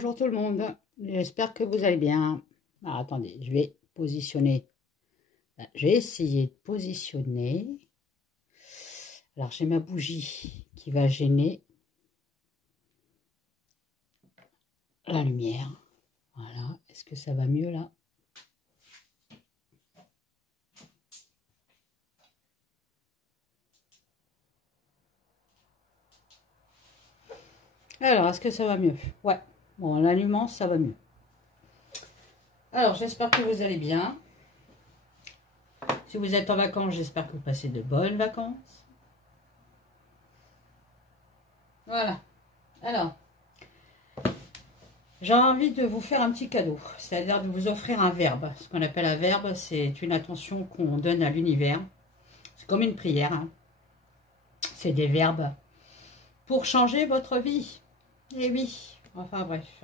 Bonjour tout le monde, j'espère que vous allez bien. Alors, attendez, je vais positionner, je vais essayer de positionner. Alors j'ai ma bougie qui va gêner la lumière. Voilà, est-ce que ça va mieux là? Alors, est-ce que ça va mieux? Ouais, bon, en allumant, ça va mieux. Alors, j'espère que vous allez bien. Si vous êtes en vacances, j'espère que vous passez de bonnes vacances. Voilà. Alors, j'ai envie de vous faire un petit cadeau, c'est-à-dire de vous offrir un verbe. Ce qu'on appelle un verbe, c'est une attention qu'on donne à l'univers. C'est comme une prière, hein. C'est des verbes pour changer votre vie. Et oui, enfin bref.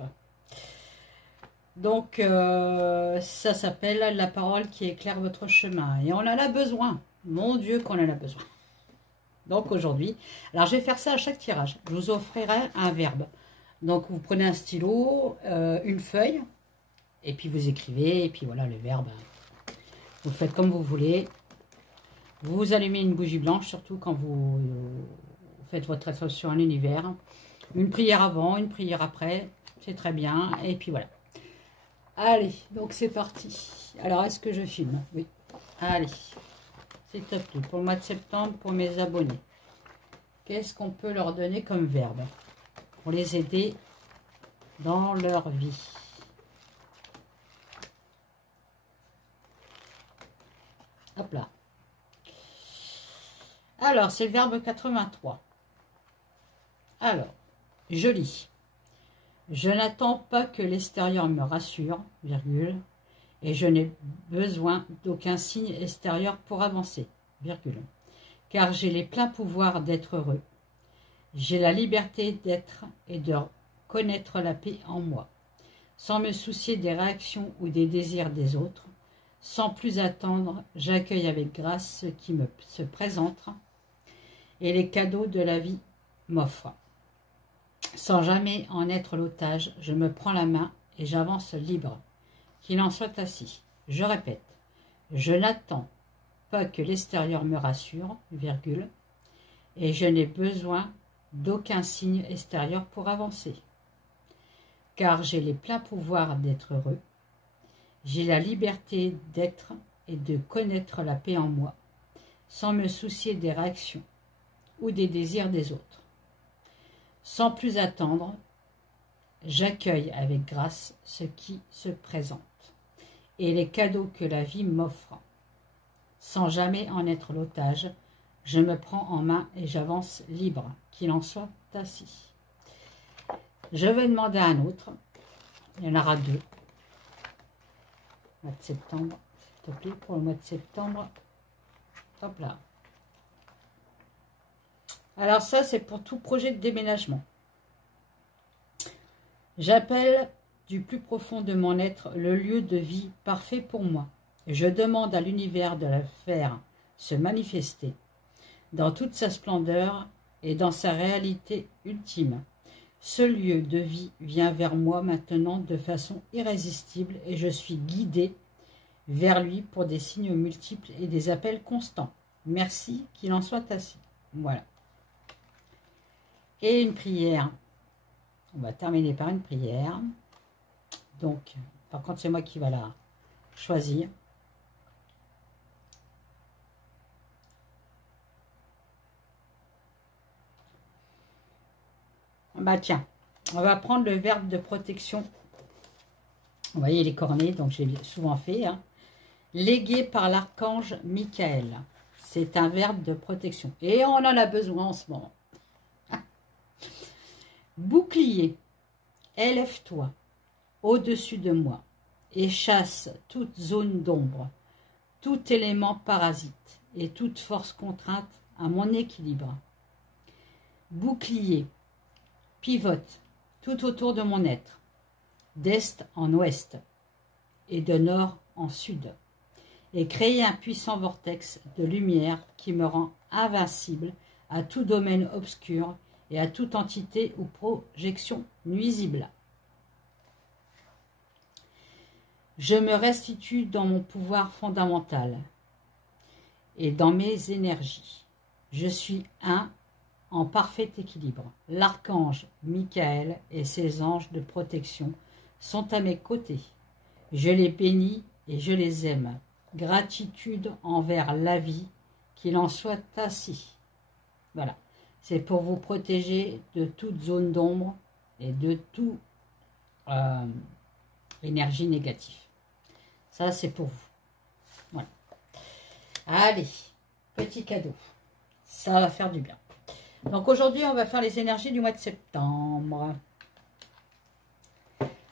Donc, ça s'appelle la parole qui éclaire votre chemin. Et on en a besoin. Mon Dieu qu'on en a besoin. Donc aujourd'hui, alors je vais faire ça à chaque tirage. Je vous offrirai un verbe. Donc vous prenez un stylo, une feuille, et puis vous écrivez, et puis voilà le verbe. Vous faites comme vous voulez. Vous allumez une bougie blanche, surtout quand vous faites votre attention à l'univers. Une prière avant, une prière après, c'est très bien. Et puis voilà. Allez, donc c'est parti. Alors, est-ce que je filme? Oui. Allez, c'est top tout. Pour le mois de septembre, pour mes abonnés. Qu'est-ce qu'on peut leur donner comme verbe pour les aider dans leur vie? Hop là. Alors, c'est le verbe 83. Alors, je lis. Je n'attends pas que l'extérieur me rassure, virgule, et je n'ai besoin d'aucun signe extérieur pour avancer, virgule, car j'ai les pleins pouvoirs d'être heureux. J'ai la liberté d'être et de connaître la paix en moi, sans me soucier des réactions ou des désirs des autres. Sans plus attendre, j'accueille avec grâce ce qui se présente et les cadeaux de la vie m'offrent. Sans jamais en être l'otage, je me prends la main et j'avance libre, qu'il en soit ainsi. Je répète, je n'attends pas que l'extérieur me rassure, virgule, et je n'ai besoin d'aucun signe extérieur pour avancer. Car j'ai les pleins pouvoirs d'être heureux, j'ai la liberté d'être et de connaître la paix en moi, sans me soucier des réactions ou des désirs des autres. Sans plus attendre, j'accueille avec grâce ce qui se présente et les cadeaux que la vie m'offre. Sans jamais en être l'otage, je me prends en main et j'avance libre, qu'il en soit ainsi. Je vais demander à un autre, il y en aura deux. Mois de septembre, s'il te plaît, pour le mois de septembre. Hop là. Alors ça, c'est pour tout projet de déménagement. J'appelle du plus profond de mon être le lieu de vie parfait pour moi. Je demande à l'univers de la faire se manifester dans toute sa splendeur et dans sa réalité ultime. Ce lieu de vie vient vers moi maintenant de façon irrésistible et je suis guidée vers lui pour des signes multiples et des appels constants. Merci, qu'il en soit ainsi. Voilà. Et une prière. On va terminer par une prière. Donc, par contre, c'est moi qui va la choisir. Bah tiens, on va prendre le verbe de protection. Vous voyez les cornets, donc j'ai souvent fait. Hein. Légué par l'archange Michael. C'est un verbe de protection. Et on en a besoin en ce moment. Bouclier, élève-toi au-dessus de moi et chasse toute zone d'ombre, tout élément parasite et toute force contrainte à mon équilibre. Bouclier, pivote tout autour de mon être, d'est en ouest et de nord en sud, et crée un puissant vortex de lumière qui me rend invincible à tout domaine obscur et à toute entité ou projection nuisible. Je me restitue dans mon pouvoir fondamental et dans mes énergies. Je suis un en parfait équilibre. L'archange Michael et ses anges de protection sont à mes côtés. Je les bénis et je les aime. Gratitude envers la vie, qu'il en soit ainsi. Voilà. C'est pour vous protéger de toute zone d'ombre et de toute énergie négative. Ça, c'est pour vous. Voilà. Allez, petit cadeau. Ça va faire du bien. Donc aujourd'hui, on va faire les énergies du mois de septembre.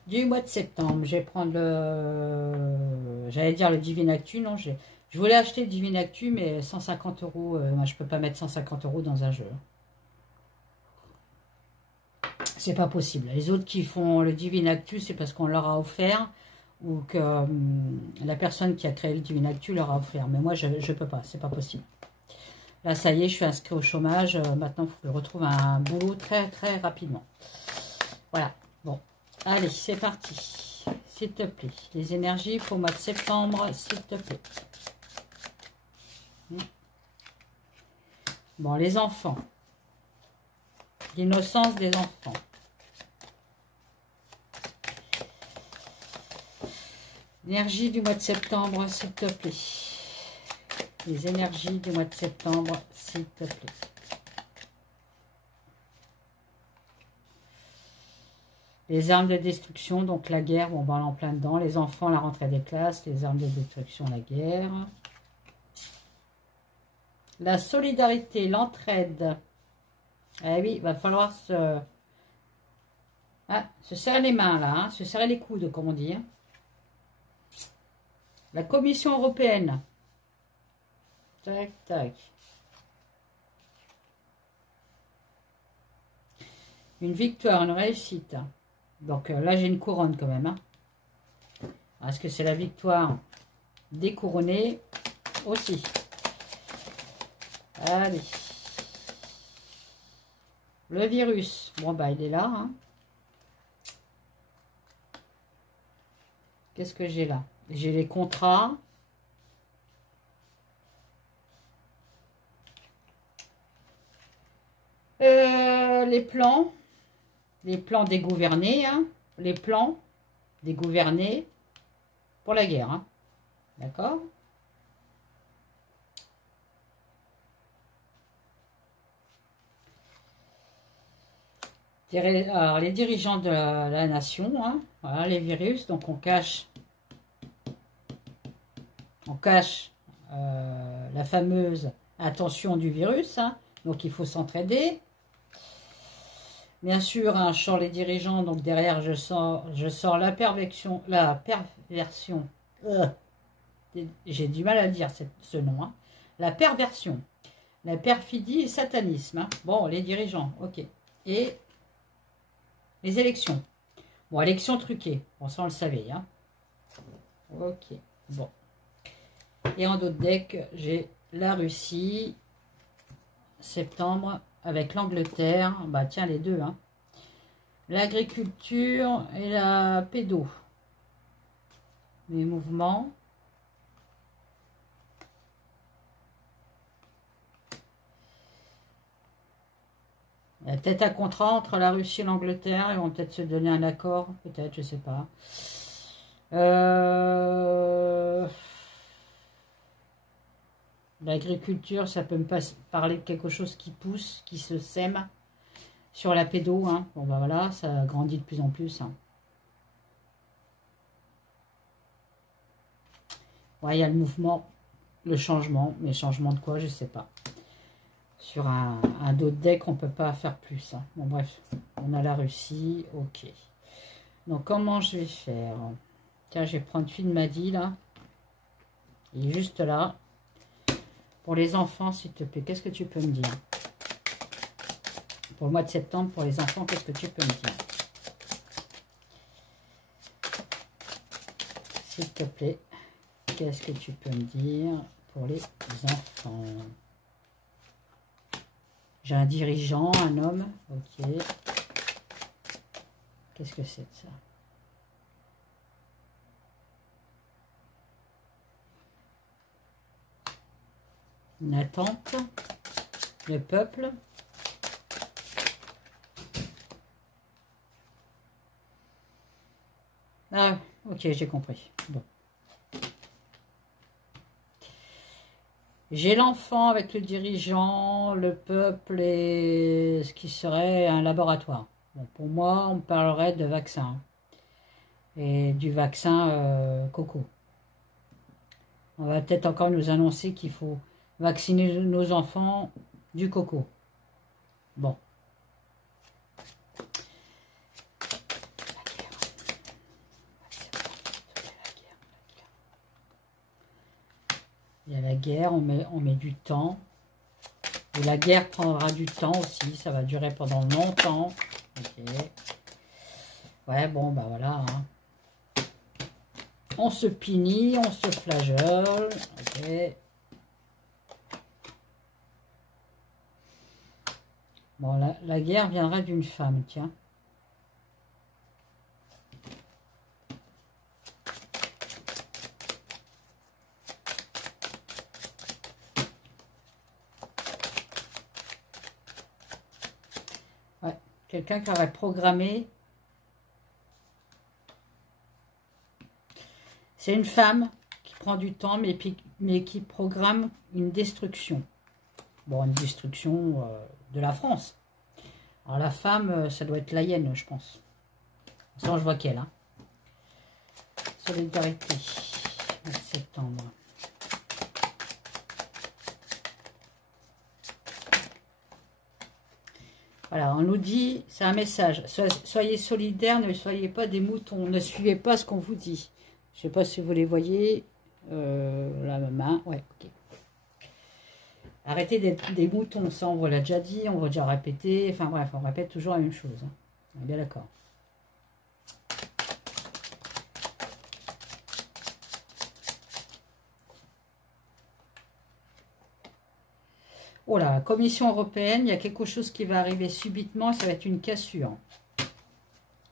Du mois de septembre, je vais prendre le... J'allais dire le Divinactu, non, je voulais acheter le Divinactu, mais 150 €, moi je peux pas mettre 150 € dans un jeu. C'est pas possible. Les autres qui font le Divinactu, c'est parce qu'on leur a offert ou que la personne qui a créé le Divinactu leur a offert. Mais moi, je peux pas, c'est pas possible. Là, ça y est, je suis inscrit au chômage. Maintenant, il faut que je retrouve un boulot très, très rapidement. Voilà. Bon. Allez, c'est parti. S'il te plaît. Les énergies pour le mois de septembre, s'il te plaît. Bon, les enfants. L'innocence des enfants. L'énergie du mois de septembre, s'il te plaît. Les énergies du mois de septembre, s'il te plaît. Les armes de destruction, donc la guerre, bon, on va en plein dedans. Les enfants, la rentrée des classes, les armes de destruction, la guerre. La solidarité, l'entraide. Eh oui, il va falloir se serrer les mains, là, hein, se serrer les coudes, comme on dit. Hein. La Commission européenne. Tac, tac. Une victoire, une réussite. Donc là, j'ai une couronne quand même. Hein. Est-ce que c'est la victoire découronnée aussi? Allez. Le virus. Bon, bah, il est là. Hein. Qu'est-ce que j'ai là? J'ai les contrats. Les plans dégouvernés, hein, les plans dégouvernés pour la guerre, hein, d'accord? Alors, les dirigeants de la nation, hein, voilà, les virus, donc on cache la fameuse attention du virus, hein, donc il faut s'entraider. Bien sûr, hein, je sors les dirigeants, donc derrière, je sors la perversion. J'ai du mal à dire ce nom. Hein, la perversion, la perfidie et satanisme. Hein. Bon, les dirigeants, ok. Et les élections. Bon, élections truquées. Bon, ça, on le savait. Hein. Ok, bon. Et en d'autres decks, j'ai la Russie, septembre, avec l'Angleterre, bah tiens les deux, hein. L'agriculture et la pédo. Les mouvements. Il y a peut-être un contrat entre la Russie et l'Angleterre, ils vont peut-être se donner un accord, peut-être, je sais pas. L'agriculture, ça peut me parler de quelque chose qui pousse, qui se sème sur la pédo. Hein. Bon, bah voilà, ça grandit de plus en plus. Hein. Ouais, il y a le mouvement, le changement. Mais changement de quoi, je sais pas. Sur un d'autres deck, on peut pas faire plus. Hein. Bon, bref, on a la Russie, ok. Donc, comment je vais faire? Tiens, je vais prendre Finn m'a dit, là. Il est juste là. Pour les enfants, s'il te plaît, qu'est-ce que tu peux me dire? Pour le mois de septembre, pour les enfants, qu'est-ce que tu peux me dire? S'il te plaît, qu'est-ce que tu peux me dire pour les enfants? J'ai un dirigeant, un homme, ok. Qu'est-ce que c'est de ça? Une attente. Le peuple. Ah, ok, j'ai compris. Bon. J'ai l'enfant avec le dirigeant, le peuple et ce qui serait un laboratoire. Bon, pour moi, on parlerait de vaccin. Et du vaccin coco. On va peut-être encore nous annoncer qu'il faut vacciner nos enfants du coco. Bon. Il y a la guerre, on met du temps. Et la guerre prendra du temps aussi, ça va durer pendant longtemps. Ok. Ouais, bon, bah voilà. Hein. On se punit, on se flagelle. Ok. Bon, la guerre viendra d'une femme, tiens. Ouais, quelqu'un qui aurait programmé. C'est une femme qui prend du temps, mais qui programme une destruction. Bon, une destruction de la France. Alors la femme, ça doit être la hyène, je pense. Sans je vois qu'elle. Hein. Solidarité. 9 septembre. Voilà, on nous dit, c'est un message. Soyez solidaires, ne soyez pas des moutons. Ne suivez pas ce qu'on vous dit. Je ne sais pas si vous les voyez. La main, ouais, ok. Arrêtez d'être des moutons, ça on vous l'a déjà dit, on va déjà répéter. Enfin bref, on répète toujours la même chose. Hein. On est bien d'accord. Oh là, Commission européenne, il y a quelque chose qui va arriver subitement, ça va être une cassure. Alors,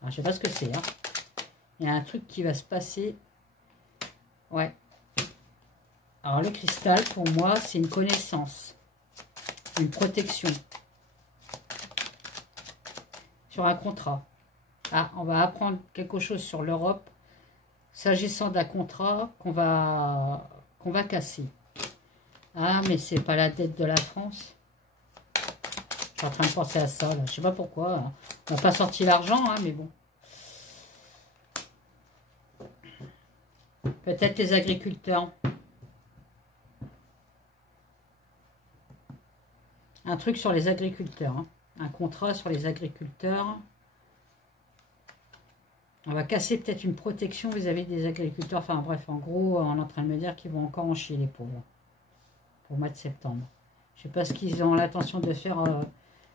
je ne sais pas ce que c'est. Hein. Il y a un truc qui va se passer. Ouais. Alors le cristal, pour moi, c'est une connaissance. Une protection. Sur un contrat. Ah, on va apprendre quelque chose sur l'Europe. S'agissant d'un contrat qu'on va casser. Ah, mais c'est pas la dette de la France. Je suis en train de penser à ça, là. Je sais pas pourquoi. On n'a pas sorti l'argent, hein, mais bon. Peut-être les agriculteurs. Un truc sur les agriculteurs. Hein. Un contrat sur les agriculteurs. On va casser peut-être une protection vis-à-vis des agriculteurs. Enfin bref, en gros, on est en train de me dire qu'ils vont encore en chier les pauvres. Pour le mois de septembre. Je ne sais pas ce qu'ils ont l'intention de faire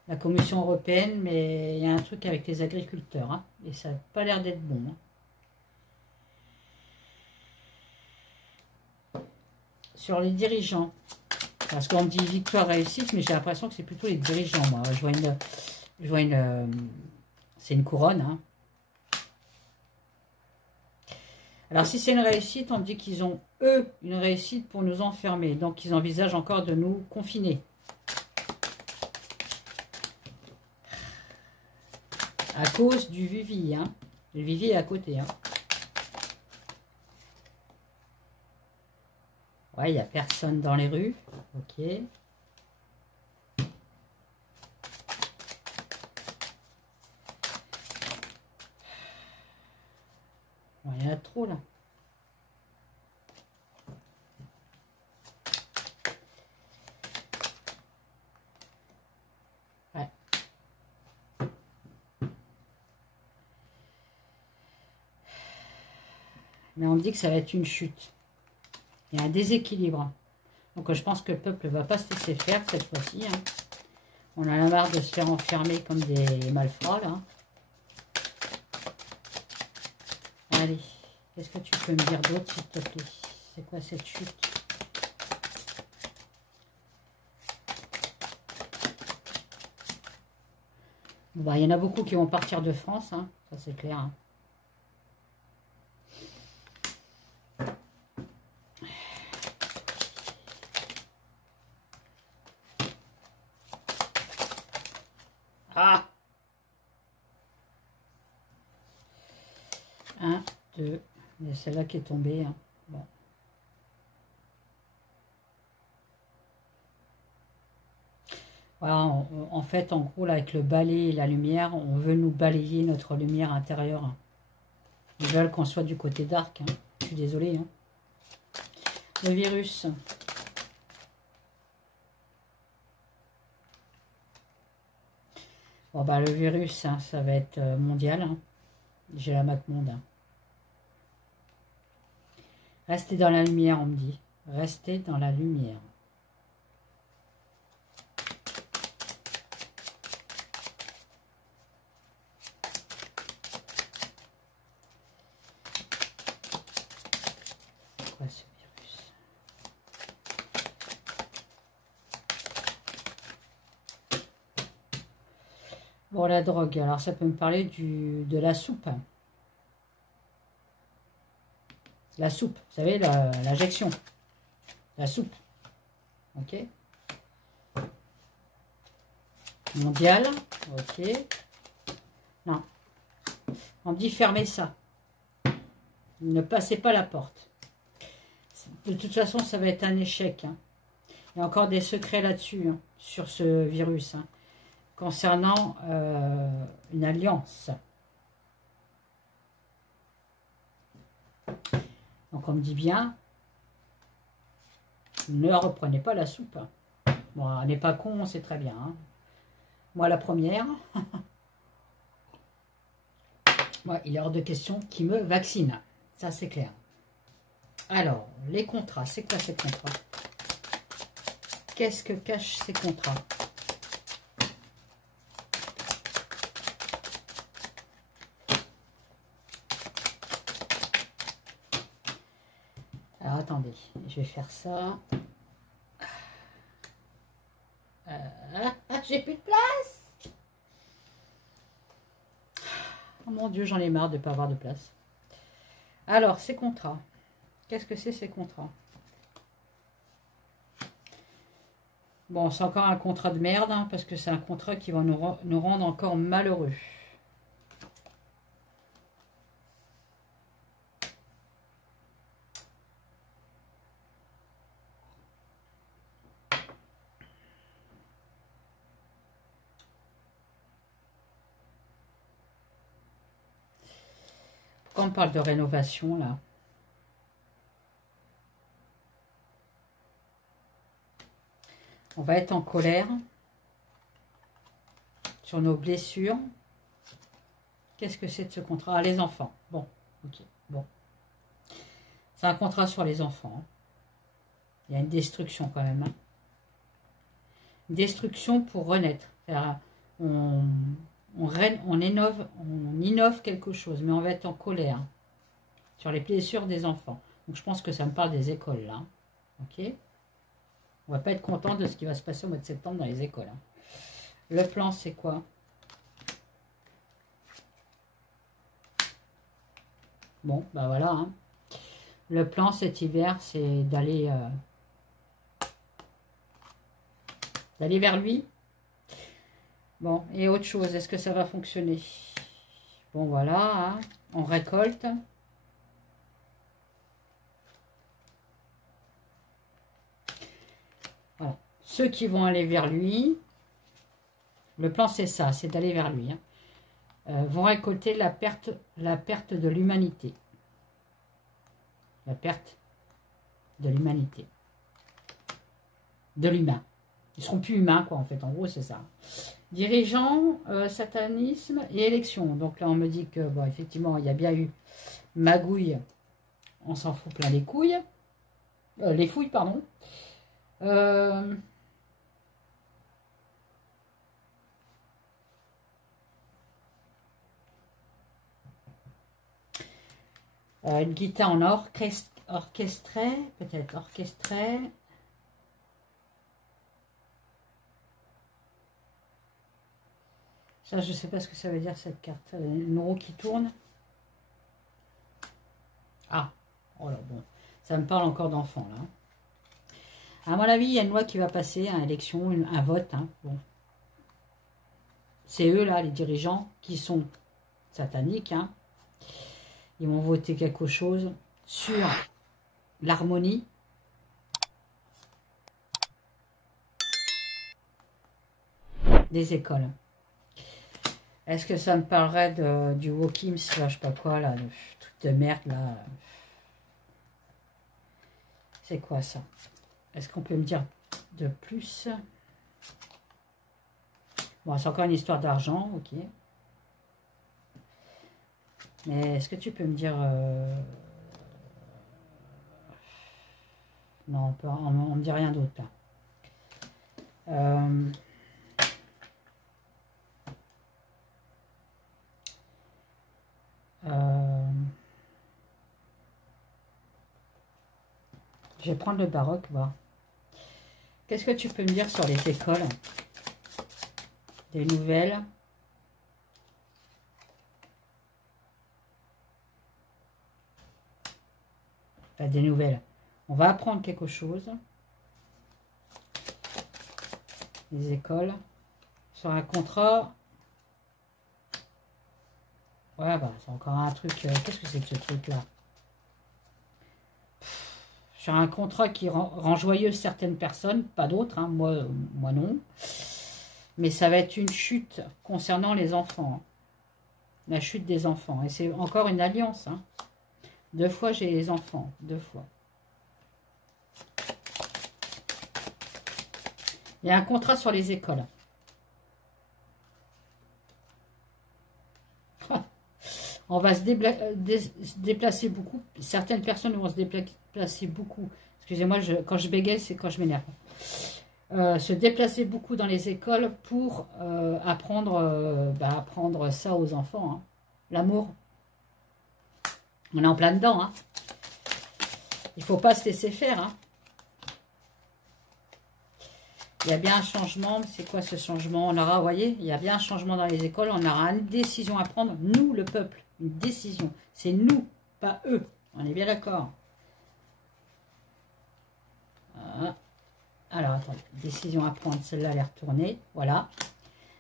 la Commission européenne, mais il y a un truc avec les agriculteurs. Hein, et ça n'a pas l'air d'être bon. Hein. Sur les dirigeants. Parce qu'on dit victoire réussite, mais j'ai l'impression que c'est plutôt les dirigeants, moi. Je vois c'est une couronne. Hein. Alors, si c'est une réussite, on me dit qu'ils ont, eux, une réussite pour nous enfermer. Donc, ils envisagent encore de nous confiner. À cause du Vivi. Hein. Le Vivi est à côté. Hein. Ouais, il n'y a personne dans les rues. Ok. Il y en a trop là. Ouais. Mais on me dit que ça va être une chute. Il y a un déséquilibre. Donc je pense que le peuple ne va pas se laisser faire cette fois-ci. Hein. On en a marre de se faire enfermer comme des malfrats là. Allez, qu'est-ce que tu peux me dire d'autre s'il te plaît? C'est quoi cette chute? Bon, bah, il y en a beaucoup qui vont partir de France, hein. Ça c'est clair. Hein. 2. Il y a celle-là qui est tombée. Hein. Bon. Voilà, en fait, en gros, là, avec le balai et la lumière, on veut nous balayer notre lumière intérieure. Ils veulent qu'on soit du côté dark. Hein. Je suis désolée. Hein. Le virus. Bon, bah, le virus, hein, ça va être mondial. Hein. J'ai la map monde. Hein. Restez dans la lumière, on me dit. Restez dans la lumière. C'est quoi ce virus? Bon, la drogue. Alors, ça peut me parler de la soupe. La soupe, vous savez, l'injection. La soupe. Ok. Mondial. Ok. Non. On me dit fermez ça. Ne passez pas la porte. De toute façon, ça va être un échec. Hein. Il y a encore des secrets là-dessus, hein, sur ce virus. Hein, concernant une alliance. Donc on me dit bien, ne reprenez pas la soupe. Bon, on n'est pas con, on sait très bien. Hein. Moi la première. Moi, il est hors de question qui me vaccine. Ça c'est clair. Alors, les contrats, c'est quoi ces contrats? Qu'est-ce que cachent ces contrats? Alors, attendez, je vais faire ça. J'ai plus de place. Oh mon Dieu, j'en ai marre de ne pas avoir de place. Alors, ces contrats. Qu'est-ce que c'est ces contrats? Bon, c'est encore un contrat de merde, hein, parce que c'est un contrat qui va nous rendre encore malheureux. Quand on parle de rénovation, là, on va être en colère sur nos blessures. Qu'est-ce que c'est de ce contrat? Ah, les enfants. Bon, ok, bon. C'est un contrat sur les enfants. Hein. Il y a une destruction quand même. Hein. Une destruction pour renaître. On innove quelque chose, mais on va être en colère sur les blessures des enfants. Donc je pense que ça me parle des écoles là. Ok. On va pas être content de ce qui va se passer au mois de septembre dans les écoles. Hein. Le plan, c'est quoi? Bon, bah voilà. Hein. Le plan cet hiver, c'est d'aller vers lui. Bon, et autre chose, est-ce que ça va fonctionner? Bon, voilà, hein, on récolte. Voilà. Ceux qui vont aller vers lui, le plan c'est ça, c'est d'aller vers lui. Hein, vont récolter la perte de l'humanité. La perte de l'humanité. De l'humain. Ils seront plus humains, quoi, en fait. En gros, c'est ça. Dirigeants, satanisme et élection. Donc là, on me dit que, bon, effectivement, il y a bien eu magouille. On s'en fout plein les couilles. Les fouilles, pardon. Une guitare en orchestrée, peut-être orchestrée. Ça, je ne sais pas ce que ça veut dire, cette carte. Une roue qui tourne. Ah, oh là, bon. Ça me parle encore d'enfant, là. À mon avis, il y a une loi qui va passer, une élection, un vote. Hein, bon. C'est eux, là, les dirigeants, qui sont sataniques. Hein. Ils vont voter quelque chose sur l'harmonie. Des écoles. Est-ce que ça me parlerait du Wokims, là, je sais pas quoi, là, de truc de merde, là. C'est quoi ça? Est-ce qu'on peut me dire de plus? Bon, c'est encore une histoire d'argent, ok. Mais est-ce que tu peux me dire... Non, on me dit rien d'autre, là. Je vais prendre le baroque, voir. Qu'est-ce que tu peux me dire sur les écoles? Des nouvelles? Enfin, des nouvelles. On va apprendre quelque chose. Les écoles. Sur un contrat. Ouais, bah, c'est encore un truc. Qu'est-ce que c'est que ce truc-là? Sur un contrat qui rend joyeuse certaines personnes, pas d'autres, hein, moi non. Mais ça va être une chute concernant les enfants. Hein. La chute des enfants. Et c'est encore une alliance. Hein. 2 fois, j'ai les enfants. 2 fois. Il y a un contrat sur les écoles. On va se déplacer beaucoup. Certaines personnes vont se déplacer beaucoup. Excusez-moi, quand je bégaye, c'est quand je m'énerve. Se déplacer beaucoup dans les écoles pour apprendre ça aux enfants. Hein. L'amour. On est en plein dedans. Hein. Il ne faut pas se laisser faire. Hein. Il y a bien un changement. C'est quoi ce changement? On aura, vous voyez, il y a bien un changement dans les écoles. On aura une décision à prendre. Nous, le peuple. Une décision. C'est nous, pas eux. On est bien d'accord. Voilà. Alors, attendez. Décision à prendre. Celle-là, elle est retournée. Voilà.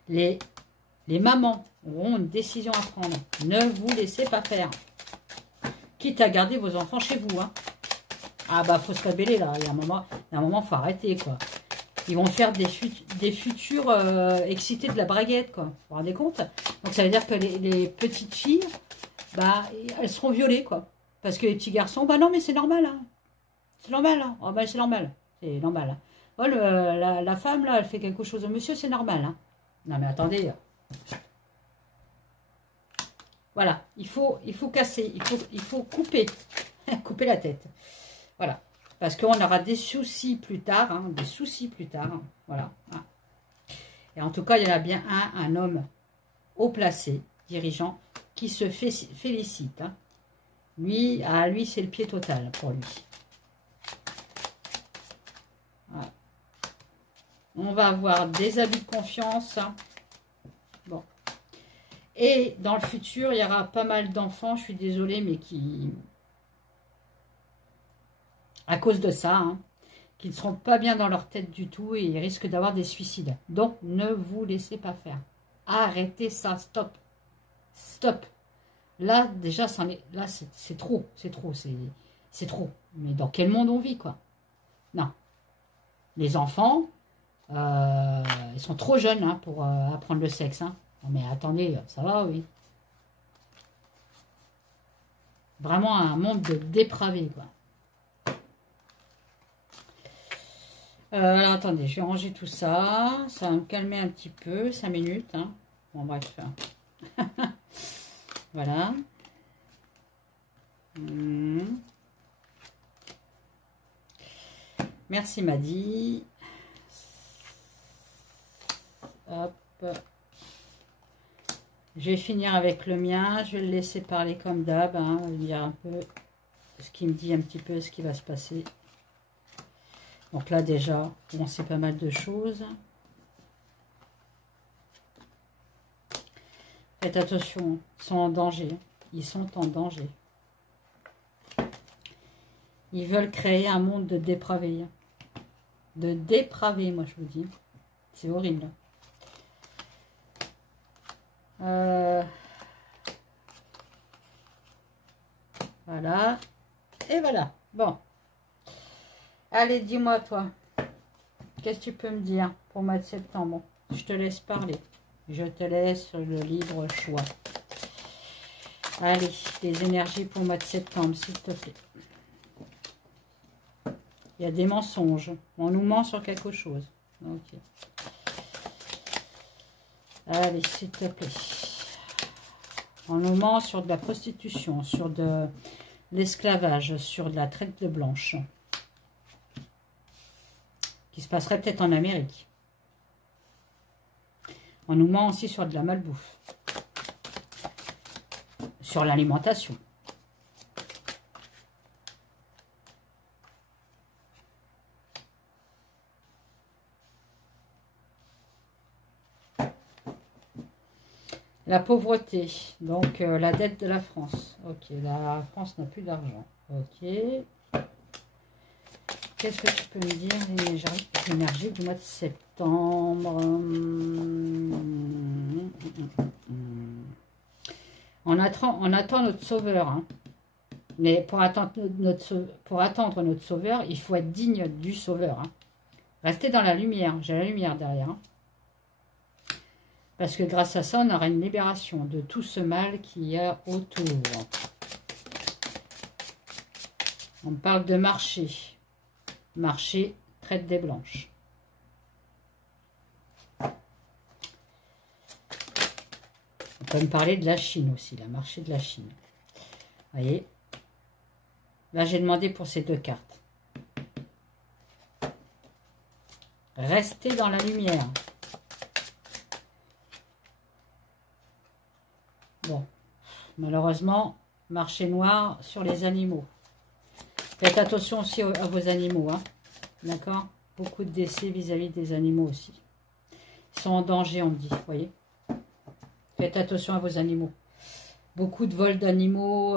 Les mamans auront une décision à prendre. Ne vous laissez pas faire. Quitte à garder vos enfants chez vous. Hein. Ah bah, faut se rebeller là. Il y a un moment, faut arrêter, quoi. Ils vont faire des futurs excités de la braguette, quoi. Vous vous rendez compte? Donc, ça veut dire que les petites filles, bah, elles seront violées, quoi. Parce que les petits garçons, bah non, mais c'est normal, hein. C'est normal, hein. Oh, bah, c'est normal. C'est normal. Hein. Oh, la femme, là, elle fait quelque chose au monsieur, c'est normal, hein. Non, mais attendez. Voilà. Il faut casser. Il faut couper. Couper la tête. Voilà. Parce qu'on aura des soucis plus tard. Hein, des soucis plus tard. Hein, voilà. Hein. Et en tout cas, il y en a bien un homme haut placé, dirigeant, qui se félicite. Hein. Lui, c'est le pied total pour lui. Voilà. On va avoir des abus de confiance. Hein. Bon. Et dans le futur, il y aura pas mal d'enfants, je suis désolée, mais qui... À cause de ça, hein, qui ne seront pas bien dans leur tête du tout et ils risquent d'avoir des suicides. Donc, ne vous laissez pas faire. Arrêtez ça, stop. Stop. Là, déjà, là, c'est trop. C'est trop. C'est trop. Mais dans quel monde on vit, quoi? Non. Les enfants, ils sont trop jeunes hein, pour apprendre le sexe. Hein. Non, mais attendez, ça va, oui. Vraiment un monde de dépravés, quoi. Alors, attendez, je vais ranger tout ça. Ça va me calmer un petit peu. 5 minutes. Hein. Bon, bref. Voilà. Merci, Madi. Hop. Je vais finir avec le mien. Je vais le laisser parler comme d'hab. Hein. Je vais dire un peu ce qui me dit un petit peu ce qui va se passer. Donc là, déjà, on sait pas mal de choses. Faites attention, ils sont en danger. Ils sont en danger. Ils veulent créer un monde de dépravés. De dépravés, moi, je vous dis. C'est horrible. Voilà. Et voilà. Bon. Allez, dis-moi, toi. Qu'est-ce que tu peux me dire pour le mois de septembre? Je te laisse parler. Je te laisse le libre choix. Allez, les énergies pour le mois de septembre, s'il te plaît. Il y a des mensonges. On nous ment sur quelque chose. Ok. Allez, s'il te plaît. On nous ment sur de la prostitution, sur de l'esclavage, sur de la traite de blanche. Qui se passerait peut-être en Amérique. On nous ment aussi sur de la malbouffe. Sur l'alimentation. La pauvreté, donc la dette de la France. Ok, la France n'a plus d'argent. Ok. Qu'est-ce que tu peux me dire, l'énergie du mois de septembre? On attend notre sauveur. Hein. Mais pour attendre notre sauveur, il faut être digne du sauveur. Hein. Restez dans la lumière. J'ai la lumière derrière. Hein. Parce que grâce à ça, on aura une libération de tout ce mal qu'il y a autour. On parle de marché. Marché, traite des blanches. On peut me parler de la Chine aussi, le marché de la Chine. Vous voyez? Là, j'ai demandé pour ces deux cartes. Restez dans la lumière. Bon, malheureusement, marché noir sur les animaux. Faites attention aussi à vos animaux, hein. D'accord? Beaucoup de décès vis-à-vis des animaux aussi. Ils sont en danger, on me dit, vous voyez? Faites attention à vos animaux. Beaucoup de vols d'animaux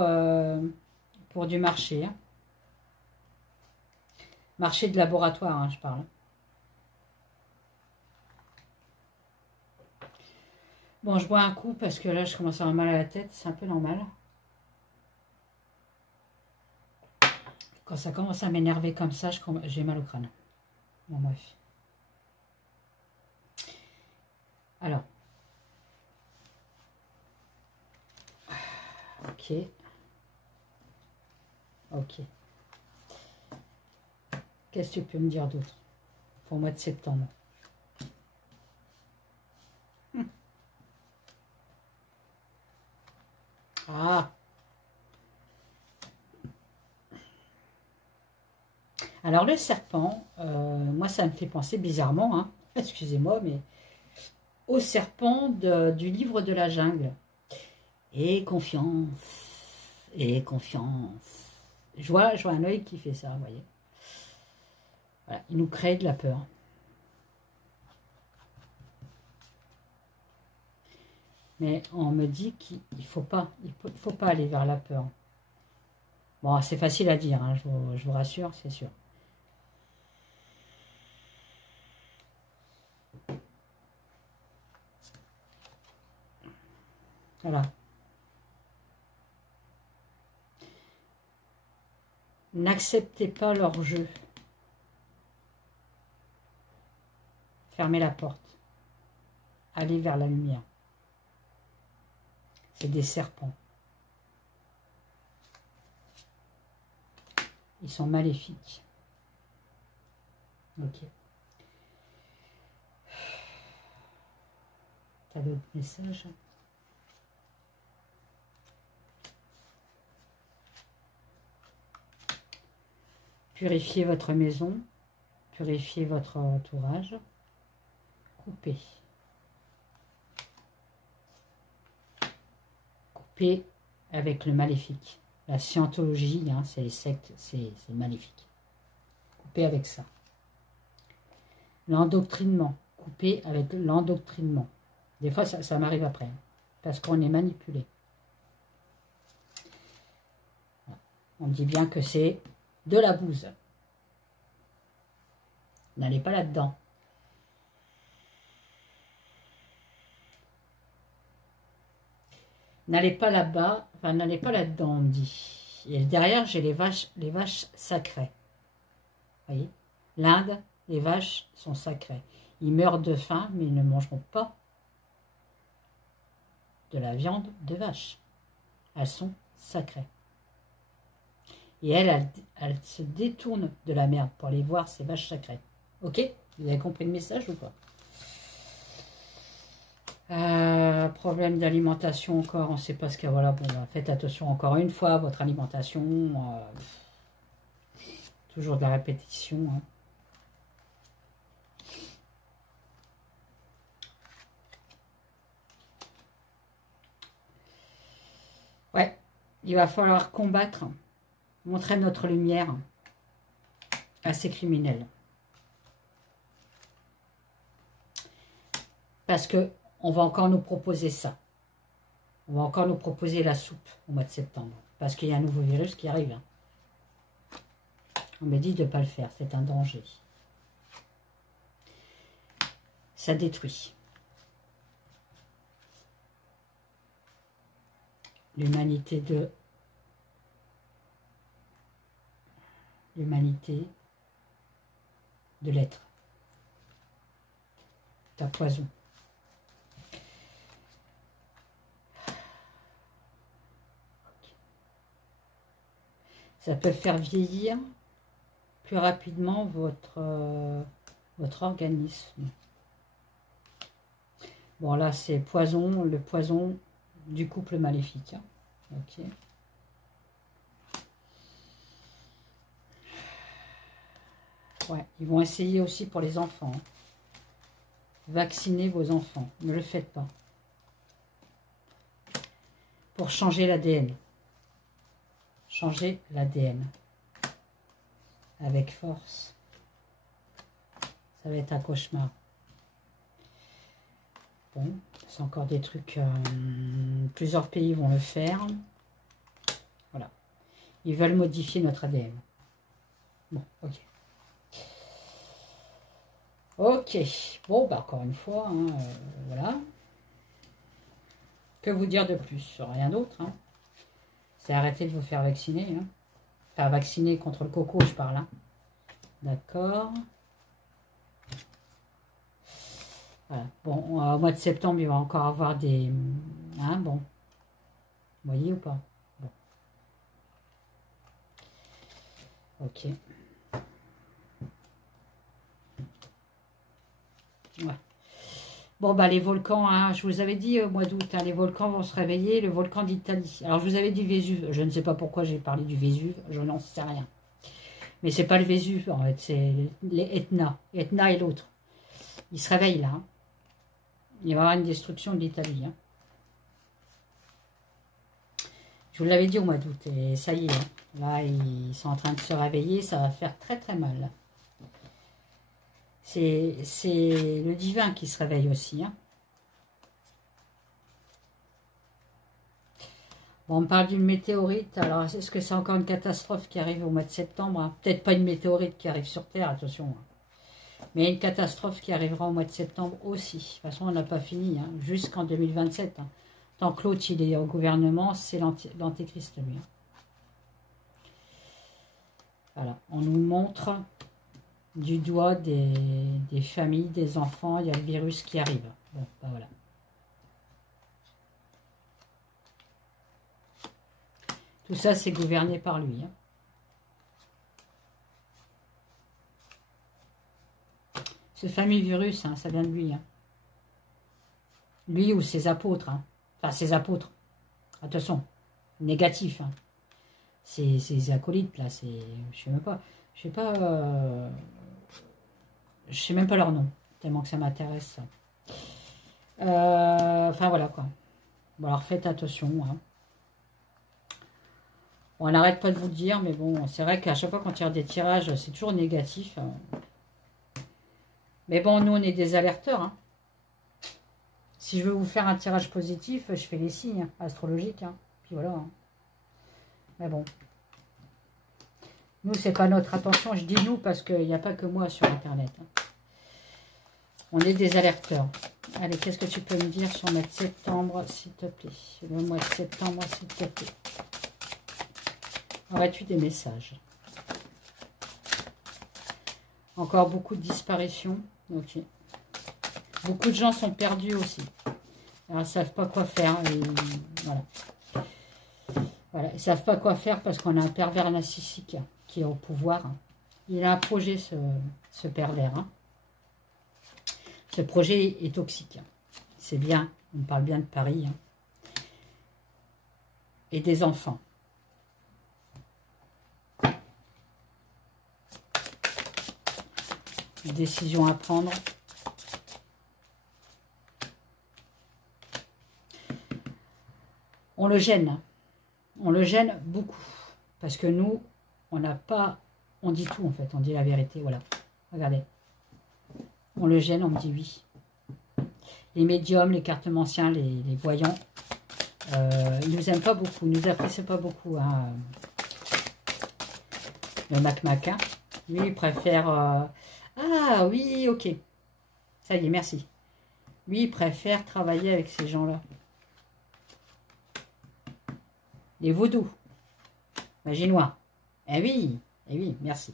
pour du marché. Hein. Marché de laboratoire, hein, je parle. Bon, je bois un coup parce que là, je commence à avoir mal à la tête. C'est un peu normal. Quand ça commence à m'énerver comme ça, j'ai mal au crâne. Bon, bref. Alors. Ok. Ok. Qu'est-ce que tu peux me dire d'autre pour le mois de septembre? Ah. Alors le serpent, moi ça me fait penser bizarrement, hein, excusez-moi, mais au serpent du livre de la jungle. Et confiance, et confiance. Je vois un œil qui fait ça, vous voyez. Voilà, il nous crée de la peur. Mais on me dit qu'il ne faut pas aller vers la peur. Bon, c'est facile à dire, hein, je vous rassure, c'est sûr. Voilà. N'acceptez pas leur jeu. Fermez la porte. Allez vers la lumière. C'est des serpents. Ils sont maléfiques. Ok. T'as d'autres messages? Purifiez votre maison. Purifiez votre entourage. Coupez. Coupez avec le maléfique. La scientologie, hein, c'est les sectes, c'est maléfique. Coupez avec ça. L'endoctrinement. Coupez avec l'endoctrinement. Des fois, ça m'arrive après. Hein, parce qu'on est manipulé. On dit bien que c'est de la bouse. N'allez pas là-dedans. N'allez pas là-bas, enfin n'allez pas là-dedans, on me dit. Et derrière, j'ai les vaches sacrées. Vous voyez? L'Inde, les vaches sont sacrées. Ils meurent de faim, mais ils ne mangeront pas de la viande de vache. Elles sont sacrées. Et elle se détourne de la merde pour aller voir ces vaches sacrées. Ok? Vous avez compris le message ou pas? Problème d'alimentation encore, on ne sait pas ce qu'il y a. Voilà, bon, faites attention encore une fois à votre alimentation. Toujours de la répétition. Hein. Ouais, il va falloir combattre, montrer notre lumière à ces criminels. Parce que on va encore nous proposer ça. On va encore nous proposer la soupe au mois de septembre. Parce qu'il y a un nouveau virus qui arrive. Hein. On me dit de ne pas le faire. C'est un danger. Ça détruit. L'humanité de l'être. Ta poison. Ça peut faire vieillir plus rapidement votre organisme. Bon, là, c'est poison, le poison du couple maléfique. Hein. Ok. Ouais, ils vont essayer aussi pour les enfants. Hein. Vaccinez vos enfants. Ne le faites pas. Pour changer l'ADN. Changer l'ADN. Avec force. Ça va être un cauchemar. Bon, c'est encore des trucs... plusieurs pays vont le faire. Voilà. Ils veulent modifier notre ADN. Bon, ok. Ok. Bon, bah encore une fois, hein, voilà. Que vous dire de plus? Rien d'autre, hein. C'est arrêter de vous faire vacciner. Hein. Enfin, vacciner contre le coco, je parle. Hein. D'accord. Voilà. Bon, au mois de septembre, il va encore avoir des... Hein, bon. Vous voyez ou pas? Bon. Ok. Ouais. Bon, bah les volcans, hein, je vous avais dit au mois d'août, hein, les volcans vont se réveiller, le volcan d'Italie. Alors, je vous avais dit Vésuve, je ne sais pas pourquoi j'ai parlé du Vésuve, je n'en sais rien. Mais c'est pas le Vésuve, en fait, c'est les Etna. Etna et l'autre. Ils se réveillent, là. Hein. Il va y avoir une destruction de l'Italie. Hein. Je vous l'avais dit au mois d'août, et ça y est. Hein. Là, ils sont en train de se réveiller, ça va faire très très mal. Là. C'est le divin qui se réveille aussi. Hein. Bon, on me parle d'une météorite. Alors, est-ce que c'est encore une catastrophe qui arrive au mois de septembre? Hein? Peut-être pas une météorite qui arrive sur Terre, attention. Hein. Mais une catastrophe qui arrivera au mois de septembre aussi. De toute façon, on n'a pas fini. Hein, jusqu'en 2027. Hein. Tant que l'autre, il est au gouvernement, c'est l'antéchrist, lui. Hein. Voilà, on nous montre... du doigt des familles, des enfants, il y a le virus qui arrive. Bon, ben voilà. Tout ça, c'est gouverné par lui. Hein. Ce fameux virus, hein, ça vient de lui. Hein. Lui ou ses apôtres. Hein. Enfin, ses apôtres. Attention, négatif. Hein. Ces acolytes, là, c'est... Je sais même pas... Je sais même pas leur nom, tellement que ça m'intéresse. Enfin, voilà, quoi. Bon, alors, faites attention. Hein. Bon, on n'arrête pas de vous le dire, mais bon, c'est vrai qu'à chaque fois qu'on tire des tirages, c'est toujours négatif. Mais bon, nous, on est des alerteurs. Hein. Si je veux vous faire un tirage positif, je fais les signes astrologiques. Hein. Puis voilà. Hein. Mais bon. Nous, c'est pas notre attention. Je dis nous parce qu'il n'y a pas que moi sur Internet. Hein. On est des alerteurs. Allez, qu'est-ce que tu peux me dire sur le mois de septembre, s'il te plaît? Le mois de septembre, s'il te plaît. Aurais-tu des messages? Encore beaucoup de disparitions. Ok. Beaucoup de gens sont perdus aussi. Alors, ils ne savent pas quoi faire. Et voilà. Voilà. Ils ne savent pas quoi faire parce qu'on a un pervers narcissique qui est au pouvoir. Il a un projet, ce pervers. Hein. Ce projet est toxique. C'est bien. On parle bien de Paris. Hein. Et des enfants. Une décision à prendre. On le gêne. On le gêne beaucoup. Parce que nous, on n'a pas... On dit tout en fait. On dit la vérité. Voilà. Regardez. On le gêne, on me dit oui. Les médiums, les cartomanciens, les voyants, ils ne nous aiment pas beaucoup. Ils ne nous apprécient pas beaucoup. Hein. Le Mac-Mac. Hein. Lui, il préfère... Ah oui, ok. Ça y est, merci. Lui, il préfère travailler avec ces gens-là. Les vaudous. Magie noire. Eh oui, merci.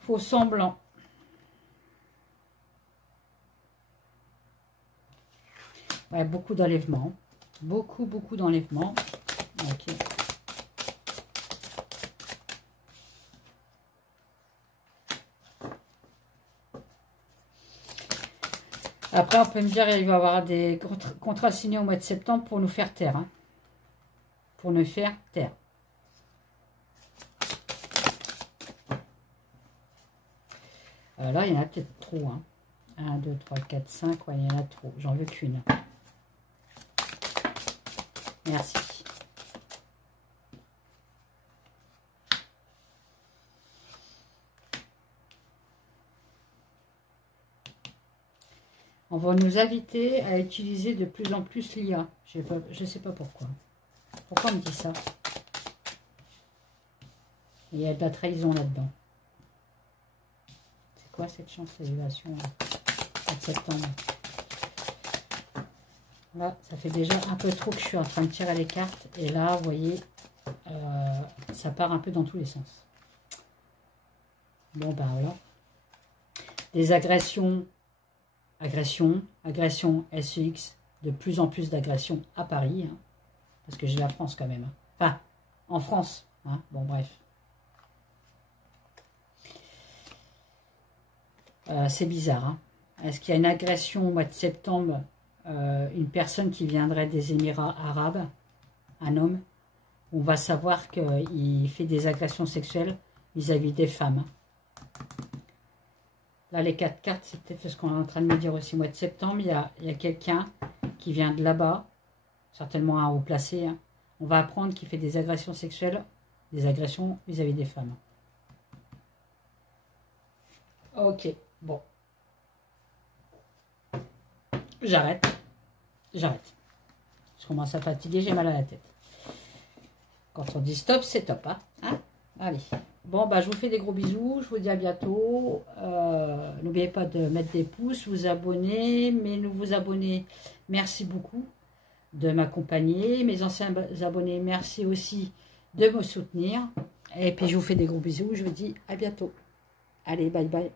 Faux semblant. Ouais, beaucoup d'enlèvements. Beaucoup d'enlèvements. Ok. Après, on peut me dire qu'il va y avoir des contrats signés au mois de septembre pour nous faire taire. Hein. Pour nous faire taire. Là, il y en a peut-être trop. Hein. 1, 2, 3, 4, 5. Ouais, il y en a trop. J'en veux qu'une. Merci. On va nous inviter à utiliser de plus en plus l'IA. Je ne sais pas pourquoi. Pourquoi on me dit ça? Il y a de la trahison là-dedans. C'est quoi cette chance d'élévation en septembre? Là, ça fait déjà un peu trop que je suis en train de tirer les cartes. Et là, vous voyez, ça part un peu dans tous les sens. Bon, ben voilà. Des agressions, agression SEX, de plus en plus d'agressions à Paris. Hein, parce que j'ai la France quand même. Hein. Enfin, en France. Hein, bon, bref. C'est bizarre. Hein. Est-ce qu'il y a une agression au mois de septembre? Une personne qui viendrait des Émirats arabes, un homme, on va savoir qu'il fait des agressions sexuelles vis-à-vis des femmes. Là, les 4 cartes, c'est peut-être ce qu'on est en train de me dire aussi. Au mois de septembre, il y a quelqu'un qui vient de là-bas, certainement un haut placé. Hein. On va apprendre qu'il fait des agressions sexuelles, des agressions vis-à-vis des femmes. Ok, bon. J'arrête. J'arrête. Je commence à fatiguer, j'ai mal à la tête. Quand on dit stop, c'est top. Hein. Allez. Bon, bah, je vous fais des gros bisous. Je vous dis à bientôt. N'oubliez pas de mettre des pouces, vous abonner. Mes nouveaux abonnés, merci beaucoup de m'accompagner. Mes anciens abonnés, merci aussi de me soutenir. Et puis, je vous fais des gros bisous. Je vous dis à bientôt. Allez, bye bye.